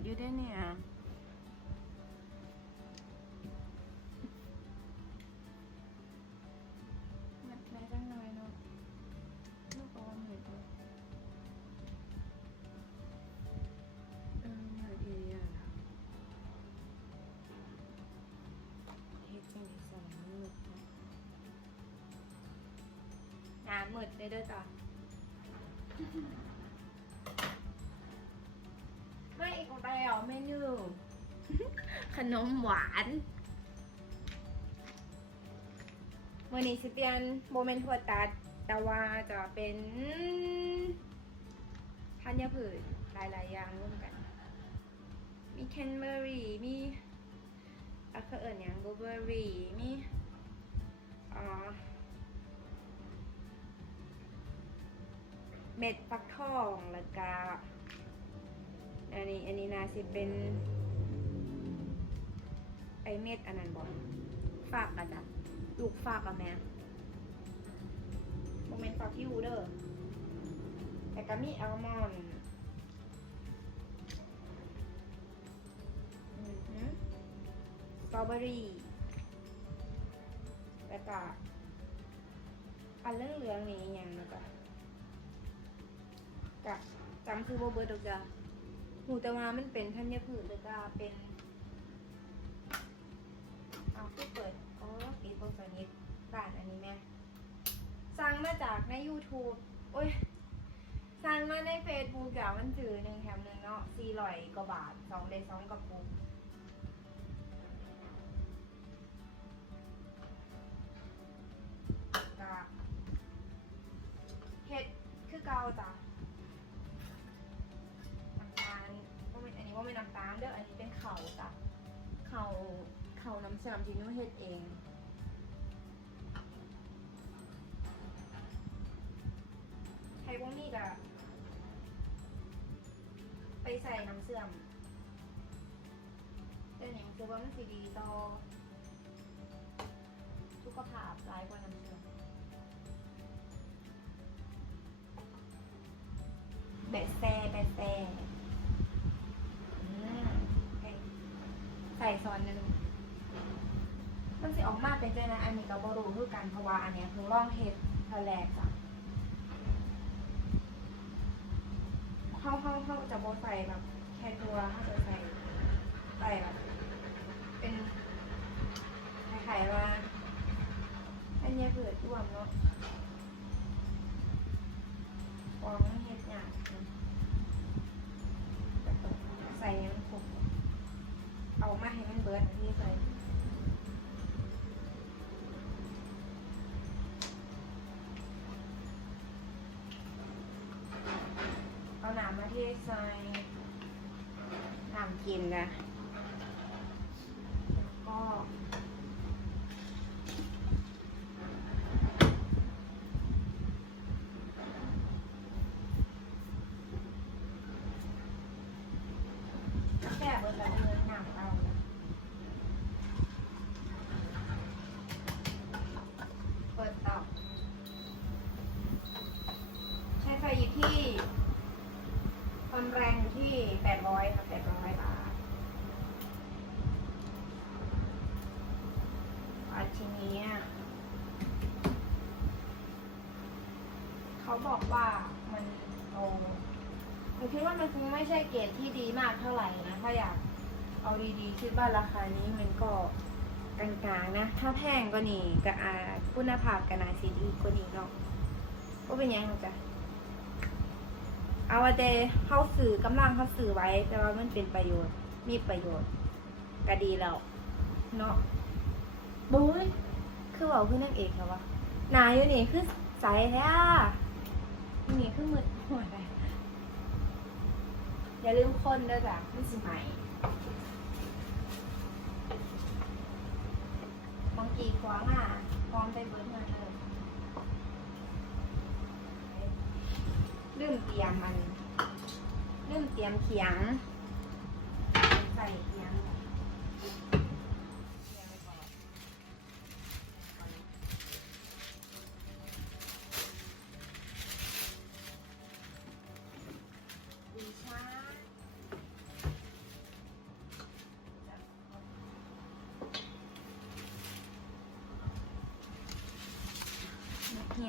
ดอยู่ได้เนี่ยมัดแม่จังหน่อยเนาะลูกก็ว่าเหมือนกันเออเหมือนอีอะเฮ็ดจังได๋สลังมืดนะหน้ามืดได้เด้อจ้ะ ไม่อีกแล้วเมนู ขนมหวานวันนี้สิเปลี่ยนโมเมนต์ถั่วตัด แต่ว่าจะเป็นธัญพืชหลายๆอย่างร่วมกัน มีแคนเบอรี่ มีอะเขาเอิญอย่างบลูเบอรี่ มีอ่าเม็ดฟักทองแล้วก็ อันนี้อันนี้นาสิเป็นไอเม็ดอันนั้นบอกฝากอะจ้ะลูกฝากอะแม่โมเมนต์ฝากที่อูเดอร์แต่ก็มีอัลมอนด์สตรอเบอรี่แล้วก็อันเหลืองๆนี่อย่างนะก็กับจำคือโบเบิร์ดอกจ้ะ หมูแต่ว่ามันเป็นธัญพืชหรือก็เป็นเอาที่เปิดโอ้ปีโปรสนิทร้านอันนี้แม่สั่งมาจากใน YouTube โอ้ยสั่งมาใน Facebook อย่ามันถือหนึ่งแถมหนึ่งเนาะสี่ร้อยกว่าบาทสองเลยสองกระปุกเห็ดคือเกาจ้ะ เป็นน้ำตาลเด้ออันนี้เป็นเข่าจ้ะเข่าเข่าน้ำเสื่อมที่นุ่เฮ็ดเองไทยพวกนี้ก็ไปใส่น้ำเสื่อมแต่อย่างคือว่ามันสีดีต่อสุขภาพร้ายกว่าน้ำเสื่อม กันเพราะว่าอันเนี้ยคือร่องเห็ดทะแลกจ้ะเข้าเข้าเข้าจะโบใส่แบบแค่ตัวเข้าจะใส่ใส่แบบเป็นคล้ายๆว่าอันเนี้ยเผือร่วมเนาะฟองเห็ดหยาบใส่ให้มันครบเอามาให้มันเบิร์ดที่ใส่ กินนะก็ แค่เบิร์ดแบบนี้น้ำเอาเปิดเตาใช้ไฟอยู่ที่ ความแรงอยู่ที่ 800ค่ะ800 บาทอัน ทีนี้เขาบอกว่ามันโตหนูคิดว่ามันคงไม่ใช่เกรดที่ดีมากเท่าไหร่นะ ถ้าอยากเอาดีๆคิดว่าราคานี้มันก็กลางๆนะ ถ้าแพงก็นี่ก็อาคุณภาพก็นาซีดีกว่านี้เนาะก็เป็นยังไงจ๊ะเอาว่าแต่เข้าสื่อกำลังเข้าสื่อไว้ แต่ว่ามันเป็นประโยชน์ มีประโยชน์ก็ดีแล้ว เนาะ บุ้ยคือบอกคือนักเอกเหรอวะหนาอยู่นี่คือใสแท้อะนี่คือมืดหัวเลยอย่าลืมคนด้วยจ้ะไม่สิใหมบางกีขวางอะพร้อมไปเบิร์ดเงินเลยลืมเตรียมมันลืมเตรียมเขียง ใส่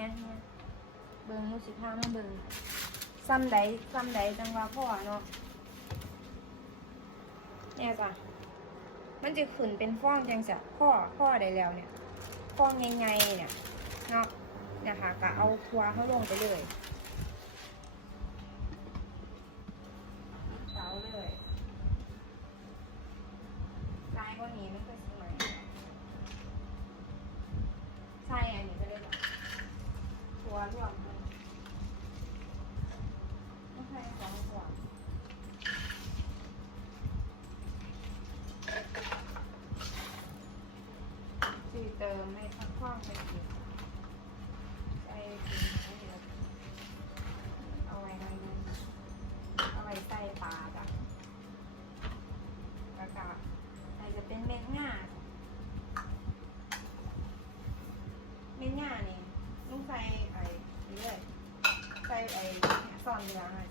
ยเฮียเบิ่งหนูสิพามาเบิ่งซ้ำใดซ้ำใดจังว่าพ่อเนาะเนี่ยจ้ะมันจะขึ้นเป็นฟองจังจะพ่อพ่อได้แล้วเนี่ยฟองใหญ่ๆเนี่ยเนาะเนี่ยค่ะก็เอาทัวเขาลงไปเลยเสาเลยลายกว่านี้มันก็สวยใช่อันนี้ก็เลยแบบทัวรวมกันไม่ใช่สองทัวคือเติ มให้ทั้งคว้างไปอีกใส่ถุงให้เอาไว้ในนี้เอาไว้ใส่ปลาจ้ะแล้วก็ใส่จะเป็นเม็ดง่าเม็ดง่านี่ลุงใส่ไอ้นี่เลยใส่ไอ้ซอนเรือหน่อย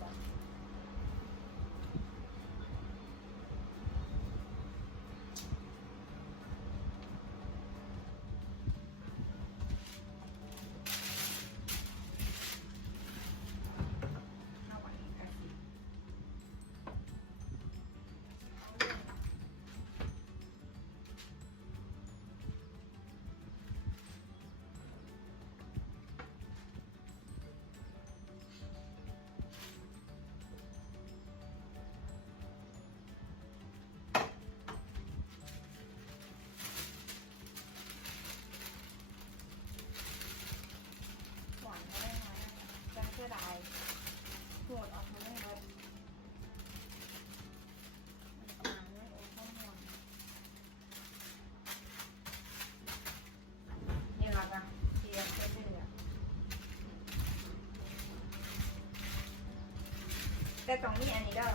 จ้ะ แต่ตรงนี้อันนี้ก็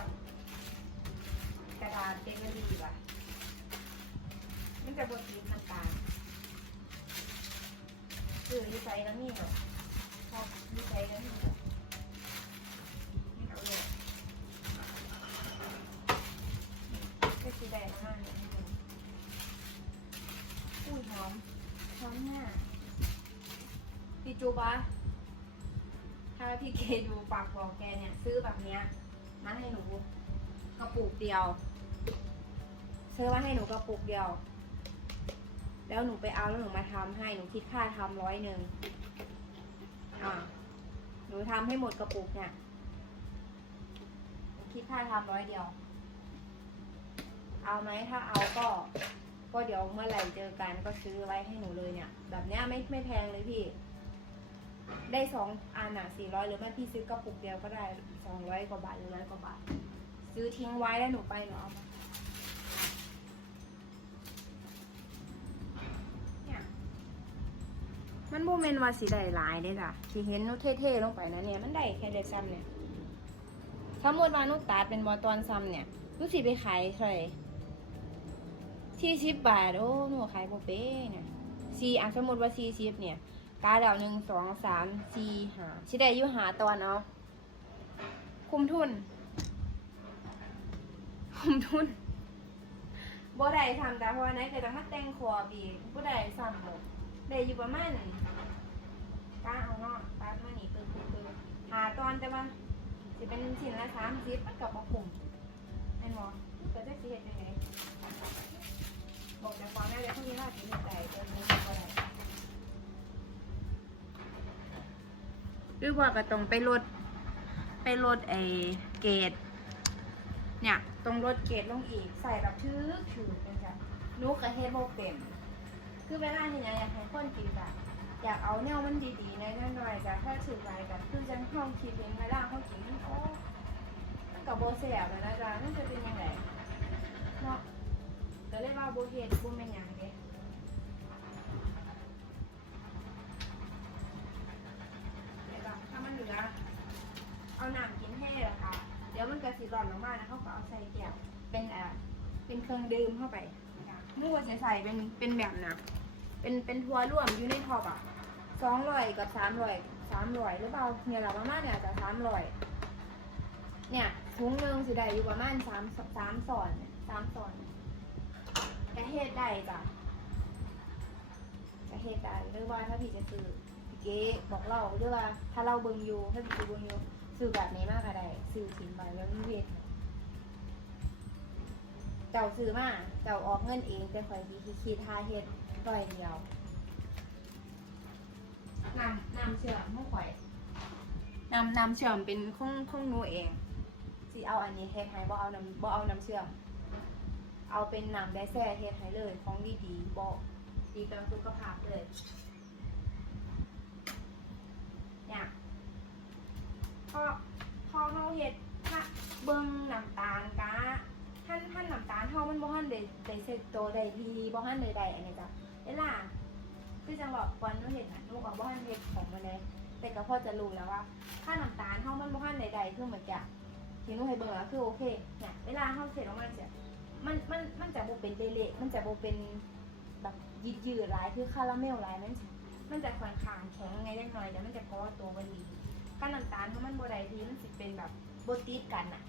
กระดาษเป็นกระดีป่ะมันจะบดสีน้ำตาลคือดีไซน์แล้วนี่เหรอชอบดีไซน์แล้วนี่เหรอไม่เอาเลยก็สีแดงมากเลยอุ้ยหอมหอมหน้าพี่จูบะถ้าพี่เคดูปากบอกแกเนี่ย ซื้อแบบเนี้ย ให้หนูกระปุกเดียว ซื้อมาให้หนูกระปุกเดียว แล้วหนูไปเอาแล้วหนูมาทำให้หนูคิดค่าทำร้อยหนึ่งอ่าหนูทำให้หมดกระปุกเนี่ยคิดค่าทำร้อยเดียว เอาไหมถ้าเอาก็ ก็เดี๋ยวเมื่อไหร่เจอกันก็ซื้อไว้ให้หนูเลยเนี่ย แบบเนี้ยไม่ไม่แพงเลยพี่ ได้สองอันอะสี่ร้อยหรือไม่พี่ซื้อกระปุกเดียวก็ได้สองร้อยกว่าบาทหรือร้อยกว่าบาท ซื้อทิ้งไว้แล้วหนูไปหนูเอามาเนี่ยมันโมเมนว่าสีได้หลายได้ล่ะที่เห็นนุเท่ๆลงไปนะเนี่ยมันได้แค่เด็ซ้ำเนี่ยสมมติว่านุตัดเป็นบอตอนซ้ำเนี่ยนุสิไปขายเท่าไหร่สี่สิบบาทโอ้หนูขายโมเป้เนี่ยสี่อะสมมติว่าสี่สิบเนี่ย กาเดาหนึ่งสองสามสี่หาชิได้ยู่หาตอนเอาคุมทุน คุมทุนบ่ได้ทำแต่เพราะว่าไหนเกิดต้องมาแต่งคอบีบ่ได้ซ้ำหมดได้อยู่ประมาณกาเอาเนาะปามานี่ปึ๊บปึ๊บหาตอนแต่ว่าสิเป็นชิ้นละสามสิบมันกับบ่คุมแม่นบ่ก็จะสิเฮ็ดยังไงบอกแต่ความได้เลยพวกนี้ว่าสิเฮ็ดได้แต่มันบ่ได้ หรือว่าก็ต้องไปลด ไปลดไอ้เกรดเนี่ยต้องลดเกรดลงอีกใส่แบบชือถือเป็นจ้ะนุกกับเฮดโบเป็น คือเวลาที่เนี่ยอยากให้คนกินจ้ะอยากเอาแนวมันดีๆในนั่นหน่อยจ้ะถ้าถือไปแบบคือจังห้องคิดเองเวลาเขากินมันโอ้มันกับโบเสียบเลยนะจ๊ะมันจะเป็นยังไงเนาะก็เลยว่าโบเฮ็ดโบแม่นยังเด้ มันเหลือเอาน้ำกินให้เหรอคะเดี๋ยวมันกระสีร้อนลงมานะเขาก็เอาใส่แก้วเป็นอ่าเป็นเครื่องดื่มเข้าไปนะคะมู่ใส่ใส่เป็นเป็นแบบนะเป็นเป็นทัวร่วมอยู่ในท็อปอะสองร้อยกับสามร้อยสามร้อยหรือเปล่าเนี่ยเราประมาณเนี่ยจะสามร้อยเนี่ยถุงหนึ่งสิได้อยู่ประมาณสามสามสอนสามสอนกระเฮ็ดได้จ้ะกระเฮ็ดได้หรือว่าถ้าพี่จะซื้อ เก๊บอกเราด้วยว่าถ้าเราเบิ่งอยู่ถ้าพี่เบิ่งอยู่ซื้อแบบนี้มากก็ได้ซื้อถิ่นไปแล้วนี่เฮ็ดให้เจ้าซื้อมาเจ้าออกเงินเองแต่ข่อยสิคิดค่าเฮ็ดร้อยเดียวนำนำเชื่อมของข่อยนำนำเชื่อมเป็นของของหนูเองสิเอาอันนี้เฮ็ดให้บ่เอาน้ำบ่เอาน้ำเชื่อม เอาเป็นน้ำได้แซ่เฮ็ดให้เลย ของดีๆบ่ดีต่อสุขภาพเลย พอพอเฮาเฮ็ดถ้าเบิ่งน้ำตาลกะท่านท่านน้ำตาลเฮามันบ่ทันได้ได้เซ็ตโตวได้ดีบ่ทันได้ได้อันนี้จ้ะเวลาคือจังบอกก่อนหนูเฮ็ดน่ะหนูก็บ่ทันเฮ็ดของมันเลยแต่ก็พอจะรู้แล้วว่าถ้าน้ำตาลเฮามันบ่ทันได้ได้คือเหมือนจะที่หนูให้เบิ่งอะคือโอเคเนี่ยเวลาเฮาเสร็จออกมาจะมันมันมันจะบ่เป็นเละๆมันจะบ่เป็นแบบยืดๆหลายคือคาราเมลหลายมันมันจะค่อนข้างแข็งไงเล็กน้อยแต่มันจะเพราะว่าตัวมันดี ข้าน้ำตาลเพราะมันโบไดทีมันสิเป็นแบบโบติดกันอะ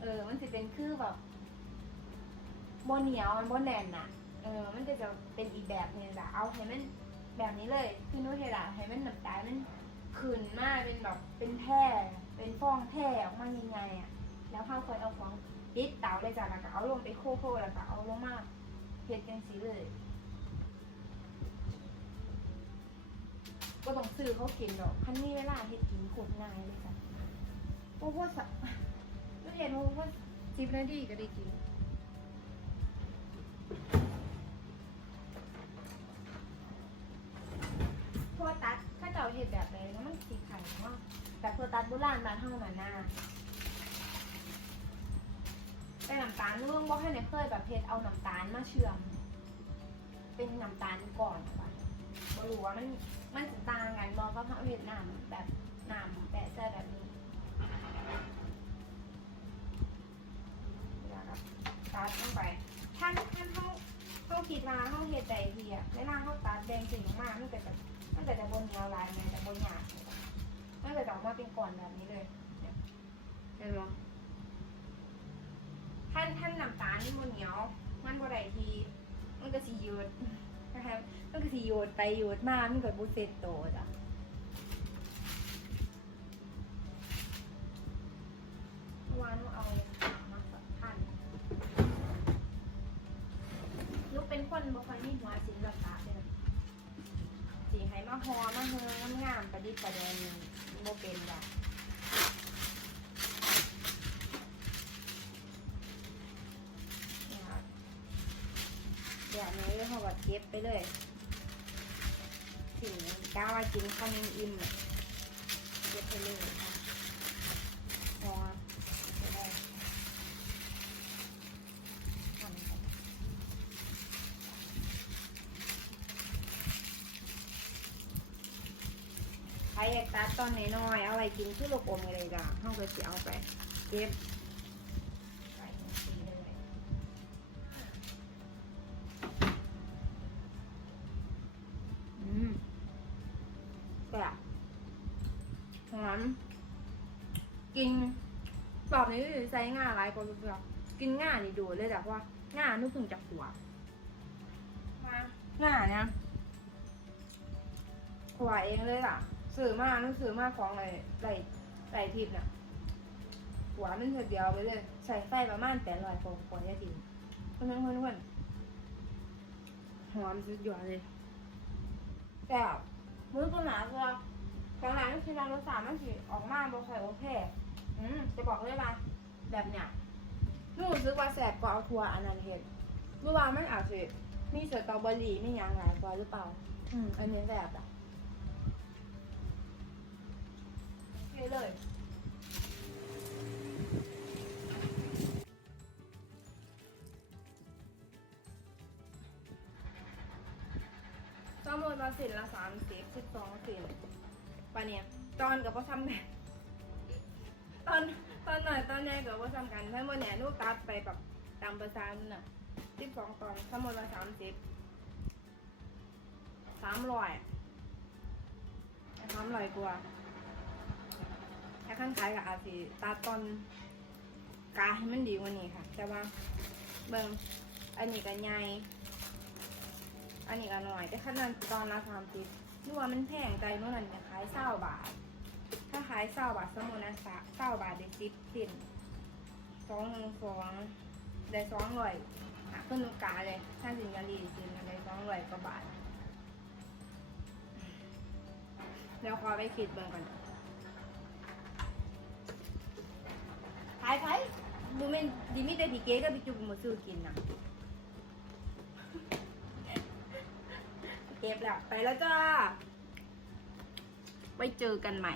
เออ มันสิเป็นคือแบบโบเหนียวมันโบแน่นอะเออ มันก็จะเป็นอีกแบบนึงแต่เอาให้มันแบบนี้เลย คือนู้นเฮล่ะให้มันน้ำตาลมันขึ้นมากเป็นแบบเป็นแท่เป็นฟองแท่ออกมายังไงอะแล้วข้าวคอยเอาฟองปิดเตาเลยจ้ะแล้วก็เอาลงไปโค้ๆแล้วก็เอาลงมาเฮ็ดจังสีเลย ก็ต้องซื้อเขากินดอกคันนี้เวลาเฮ็ดกินโคตรง่ายเลยค่ะโอ้โหสักไม่เห็นโอ้โหสิบนาทีก็ได้กินโทรตัดถ้าเจ้าเฮ็ดแบบไหนแล้วมันสีไข่มาแต่โทรตัดโบราณมาเท่านั้นนะแต่น้ำตาลเรื่องว่าให้ในเคยแบบเฮ็ดเอาน้ำตาลมาเชื่อม เป็นน้ำตาลก่อนไปบ่รู้ว่ามัน มันสิต่างกันบ่กับพระเวียดนามแบบน้ำแปะแซ่แบบนี้แล้วครับตัดลงไปถ้าถ้านเขาเขาคิดว่าเขาเฮ็ดใจทีอะเวลาเขาตัดแดงสิ่งออกมามันก็จะมันก็จะบนเหนียวลายมันจะบนหยาบมันก็จะออกมาเป็นก้อนแบบนี้เลยเห็นไหมท่านท่านน้ำตาลนี่บนเหนียว มันบ่ได้ที มันก็สิยืด นะครับมันก็สิโยดไปโยดมามันก็บุเซตโตจ้ะวานหนูเอามาสักพันลูกเป็นคนบ่ค่อยมีหัวศิลปะเลยสีให้มาฮอมาเฮงงามประดิษฐ์ประดอยโมเป็นจ้ะนี่ครับ แบบนี้ เก็บไปเลยถึงก้าวากินข้าวอิ่มๆเนี่ยเก็บไปเลยค่ะพอจะได้ทำกันใครอยากตัดตอนน้อยๆเอาอะไรกินคือลูกอมอะไรจ้ะเขาก็จะเอาไป เก็บ อบนี้ใช้ง่าอะไรก็รู้สึกกินง่านี่ดูเลยแต่ว่าง่านึกถึงจากหัวมาง่าเนี่ยขวาเองเลยล่ะสื่อมากนึกสื่อมากของอะไรไรไรทิพย์น่ะหัวมันเถือเดียวไปเลย ใส่ไฟประมาณแปดร้อยฟองฟองยาทิพย์เพื่อนเพื่อนเพื่อนหอมสุดยอดเลยแต่มื้อตัวหนาตัวกลางหลังคือเรารสชาติมันสิออกมาบ่ค่อยโอเค อืมจะบอกเลยว่า แบบเนี้ยหนูรู้สึกว่าแสบกว่าเอาทัวอันนั้นเฮ็ดหรือว่ามันอาจสิมีสตรอเบอรี่มีหยังหลายกว่าหรือเปล่า อืมอันนี้แสบอะโอเคเลยสมมติว่าสินละสามสิบสิบสองสินปะเนี่ย ตอนกับพ่อทำแบบตอนตอนหน่อย ตอนใหญ่กับพ่อทำกันถ้าวันเนี้ยนูตัดไปแบบตามประสานน่ะสิบสองตอนสมมติว่าสามสิบสามร้อยสามร้อยกว่าถ้าขั้นขายกับอาสิตัดตอนกาให้มันดีกว่านี้ค่ะ แต่ว่าเบิ่งอันนี้ก็ใหญ่อันนี้ก็หน่อย แต่ขนาดตอนละสามสิบดูว่ามันแพงใจเมื่อนั้นจะขายเศร้าบาท ถ้าขายเศร้าบาทสมมุตินะสะเศร้าบาทได้สิบสิ้น สองหนึ่งสองได้สองร้อยหาเพิ่อนลูกกาเลยถ้าสินกาลีสินได้สองร้อยกว่าบาทแล้วขอไปคิดเบิ่งก่อนขายขายดูม่นดิมิแต่พี่เก๋ก็พี่จุ๊บมาซื้อกินนะเก็บแล้วไปแล้วจ้าไว้เจอกันใหม่